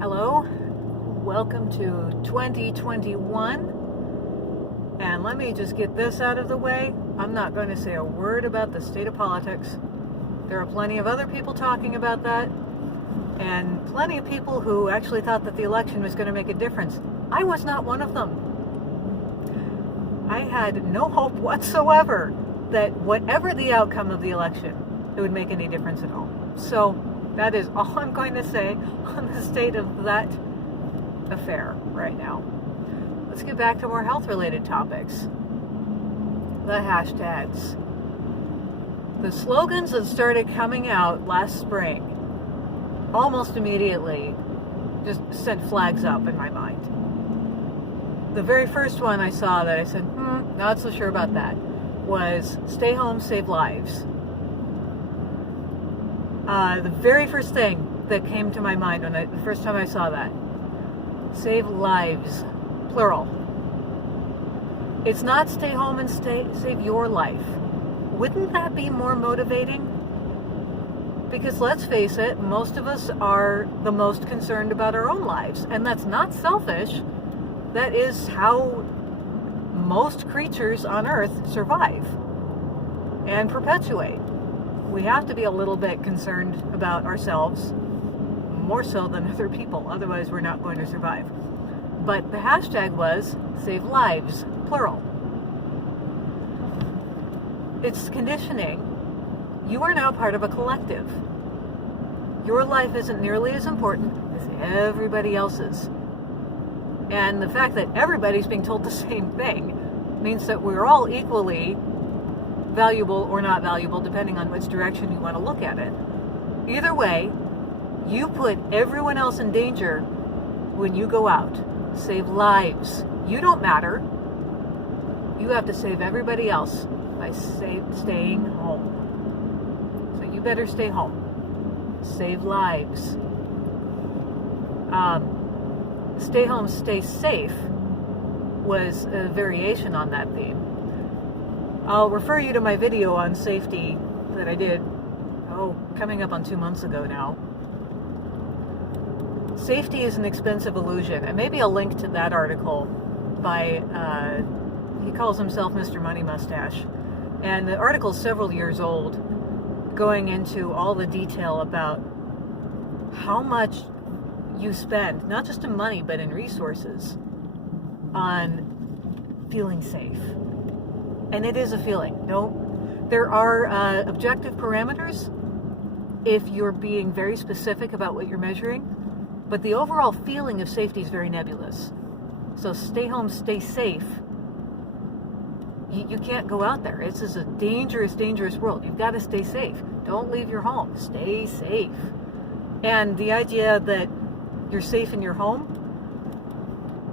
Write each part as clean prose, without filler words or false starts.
Hello, welcome to 2021, and let me just get this out of the way. I'm not going to say a word about the state of politics. There are plenty of other people talking about that, and plenty of people who actually thought that the election was going to make a difference. I was not one of them. I had no hope whatsoever that whatever the outcome of the election, it would make any difference at all. So that is all I'm going to say on the state of that affair right now. Let's get back to more health-related topics. The hashtags. The slogans that started coming out last spring, almost immediately, just sent flags up in my mind. The very first one I saw that I said, not so sure about that, was stay home, save lives. The very first thing that came to my mind the first time I saw that, save lives, plural. It's not stay home and save your life. Wouldn't that be more motivating? Because let's face it, most of us are the most concerned about our own lives, and that's not selfish. That is how most creatures on Earth survive and perpetuate. We have to be a little bit concerned about ourselves, more so than other people, otherwise we're not going to survive. But the hashtag was save lives, plural. It's conditioning. You are now part of a collective. Your life isn't nearly as important as everybody else's. And the fact that everybody's being told the same thing means that we're all equally valuable or not valuable, depending on which direction you want to look at it. Either way, you put everyone else in danger when you go out. Save lives. You don't matter. You have to save everybody else by staying home. So you better stay home. Save lives. Stay home, stay safe was a variation on that theme. I'll refer you to my video on safety that I did, coming up on 2 months ago now. Safety is an expensive illusion, and maybe I'll link to that article by, he calls himself Mr. Money Mustache. And the article's several years old, going into all the detail about how much you spend, not just in money, but in resources, on feeling safe. And it is a feeling. There are objective parameters if you're being very specific about what you're measuring, but the overall feeling of safety is very nebulous. So stay home, stay safe. You can't go out there. This is a dangerous, dangerous world. You've got to stay safe. Don't leave your home. Stay safe. And the idea that you're safe in your home,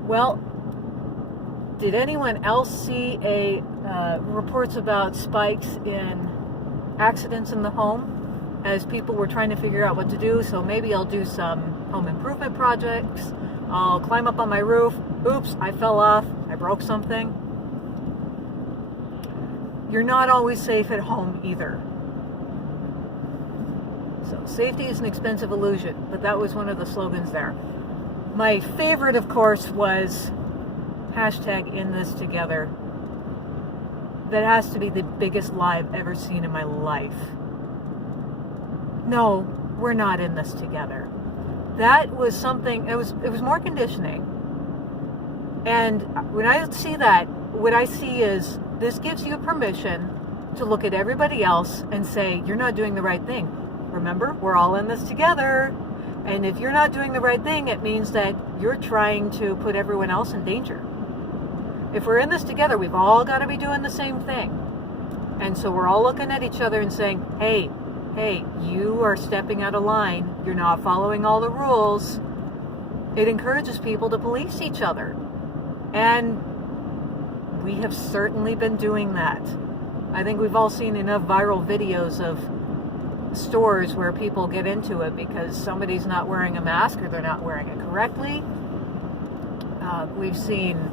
well, did anyone else see reports about spikes in accidents in the home as people were trying to figure out what to do? So maybe I'll do some home improvement projects. I'll climb up on my roof. Oops, I fell off. I broke something. You're not always safe at home either. So safety is an expensive illusion, but that was one of the slogans there. My favorite, of course, was hashtag in this together. That has to be the biggest lie I've ever seen in my life. No, we're not in this together. That was something, it was more conditioning. And when I see that, what I see is this gives you permission to look at everybody else and say, you're not doing the right thing. Remember, we're all in this together. And if you're not doing the right thing, it means that you're trying to put everyone else in danger. If we're in this together, we've all got to be doing the same thing. And so we're all looking at each other and saying, hey, you are stepping out of line. You're not following all the rules. It encourages people to police each other. And we have certainly been doing that. I think we've all seen enough viral videos of stores where people get into it because somebody's not wearing a mask or they're not wearing it correctly. We've seen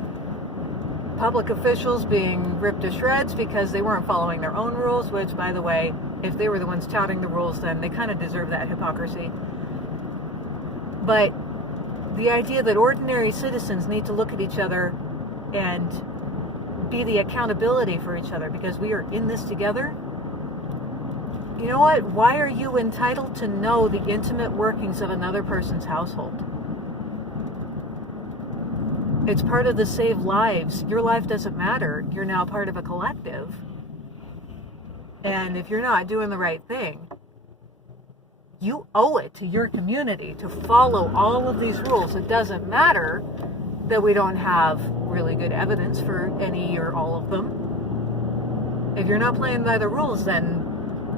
public officials being ripped to shreds because they weren't following their own rules, which, by the way, if they were the ones touting the rules, then they kind of deserve that hypocrisy. But the idea that ordinary citizens need to look at each other and be the accountability for each other because we are in this together. You know what? Why are you entitled to know the intimate workings of another person's household? It's part of the save lives. Your life doesn't matter. You're now part of a collective. And if you're not doing the right thing, you owe it to your community to follow all of these rules. It doesn't matter that we don't have really good evidence for any or all of them. If you're not playing by the rules, then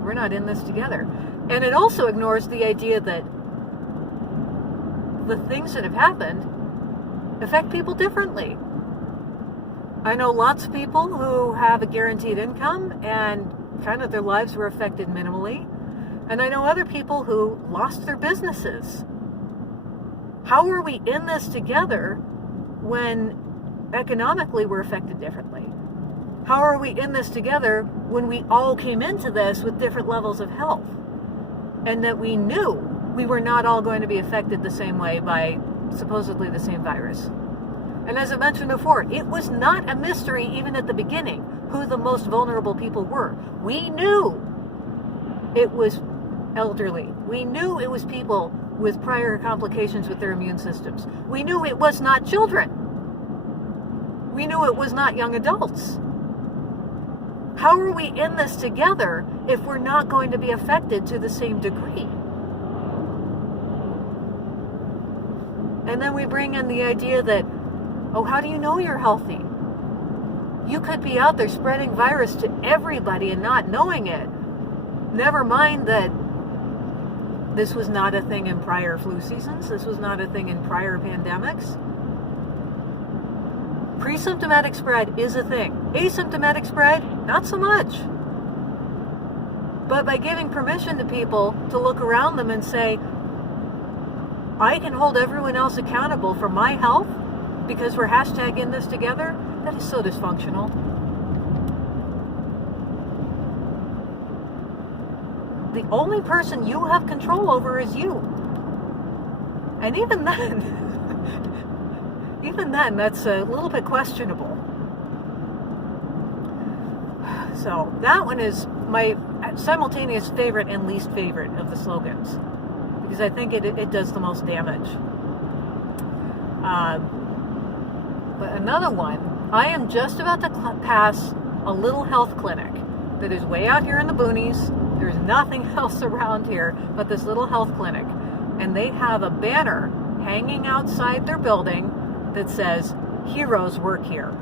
we're not in this together. And it also ignores the idea that the things that have happened affect people differently. I know lots of people who have a guaranteed income and kind of their lives were affected minimally. And I know other people who lost their businesses. How are we in this together when economically we're affected differently? How are we in this together when we all came into this with different levels of health? And that we knew we were not all going to be affected the same way by supposedly the same virus. And as I mentioned before, it was not a mystery even at the beginning who the most vulnerable people were. We knew it was elderly. We knew it was people with prior complications with their immune systems. We knew it was not children. We knew it was not young adults. How are we in this together if we're not going to be affected to the same degree? And then we bring in the idea that, oh, how do you know you're healthy? You could be out there spreading virus to everybody and not knowing it. Never mind that this was not a thing in prior flu seasons. This was not a thing in prior pandemics. Pre-symptomatic spread is a thing. Asymptomatic spread, not so much. But by giving permission to people to look around them and say, I can hold everyone else accountable for my health because we're hashtag in this together, that is so dysfunctional. The only person you have control over is you. And even then, that's a little bit questionable. So that one is my simultaneous favorite and least favorite of the slogans, because I think it does the most damage. But another one, I am just about to pass a little health clinic that is way out here in the boonies. There's nothing else around here but this little health clinic. And they have a banner hanging outside their building that says, heroes work here.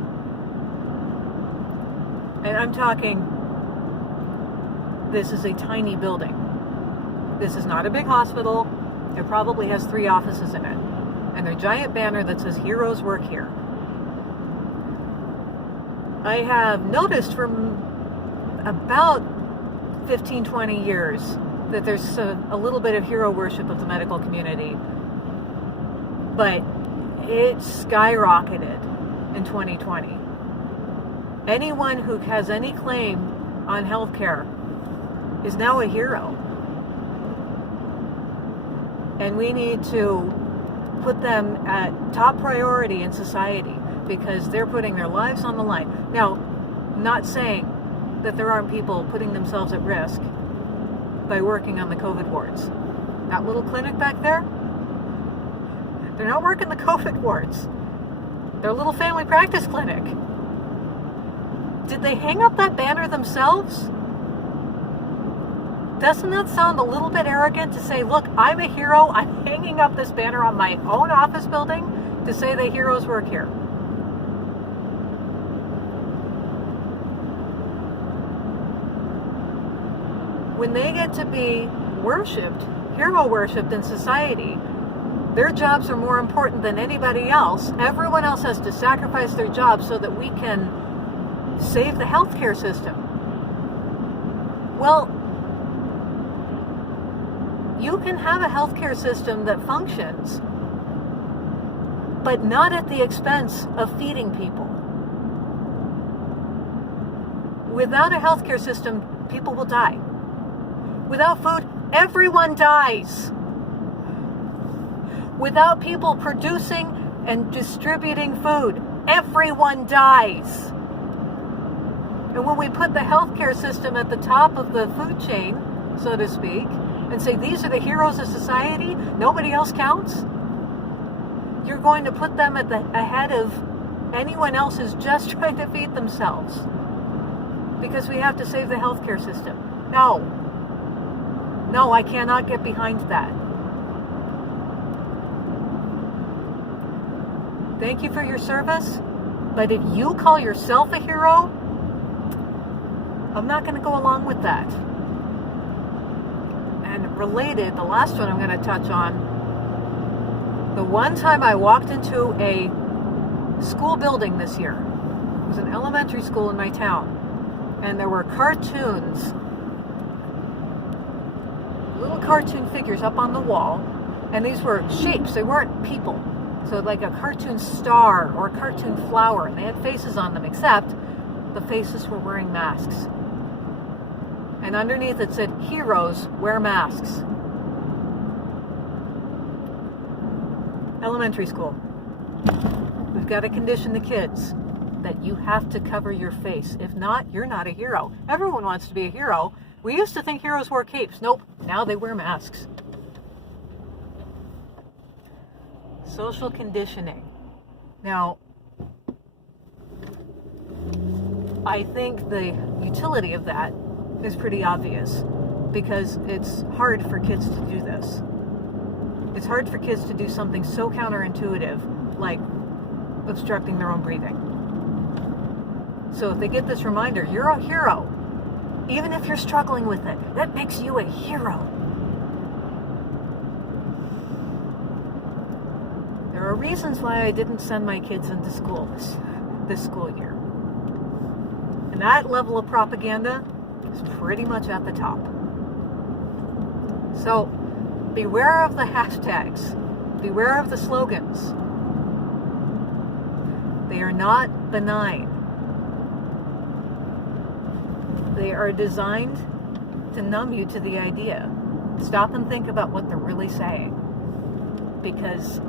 And I'm talking, this is a tiny building. This is not a big hospital. It probably has 3 offices in it. And their giant banner that says, heroes work here. I have noticed from about 15, 20 years that there's a little bit of hero worship of the medical community. But it skyrocketed in 2020. Anyone who has any claim on healthcare is now a hero. And we need to put them at top priority in society because they're putting their lives on the line. Now, not saying that there aren't people putting themselves at risk by working on the COVID wards. That little clinic back there, they're not working the COVID wards. They're a little family practice clinic. Did they hang up that banner themselves? Doesn't that sound a little bit arrogant to say, look, I'm a hero, I'm hanging up this banner on my own office building to say that heroes work here? When they get to be worshipped, hero worshipped in society, their jobs are more important than anybody else. Everyone else has to sacrifice their jobs so that we can save the healthcare system. Well, you can have a healthcare system that functions, but not at the expense of feeding people. Without a healthcare system, people will die. Without food, everyone dies. Without people producing and distributing food, everyone dies. And when we put the healthcare system at the top of the food chain, so to speak, and say these are the heroes of society, nobody else counts, you're going to put them at the ahead of anyone else who's just trying to feed themselves. Because we have to save the healthcare system. No, I cannot get behind that. Thank you for your service, but if you call yourself a hero, I'm not going to go along with that. And related, the last one I'm going to touch on, the one time I walked into a school building this year, it was an elementary school in my town, and there were cartoons, little cartoon figures up on the wall, and these were shapes, they weren't people. So like a cartoon star or a cartoon flower, and they had faces on them, except the faces were wearing masks. And underneath it said, "Heroes wear masks." Elementary school. We've got to condition the kids that you have to cover your face. If not, you're not a hero. Everyone wants to be a hero. We used to think heroes wore capes. Nope, now they wear masks. Social conditioning. Now, I think the utility of that is pretty obvious, because it's hard for kids to do this. It's hard for kids to do something so counterintuitive like obstructing their own breathing. So if they get this reminder, you're a hero, even if you're struggling with it, that makes you a hero. There are reasons why I didn't send my kids into school this school year. And that level of propaganda is pretty much at the top. So beware of the hashtags. Beware of the slogans. They are not benign. They are designed to numb you to the idea. Stop and think about what they're really saying. Because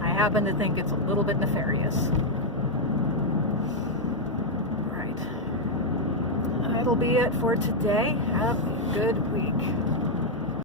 I happen to think it's a little bit nefarious. All right. That'll be it for today. Have a good week.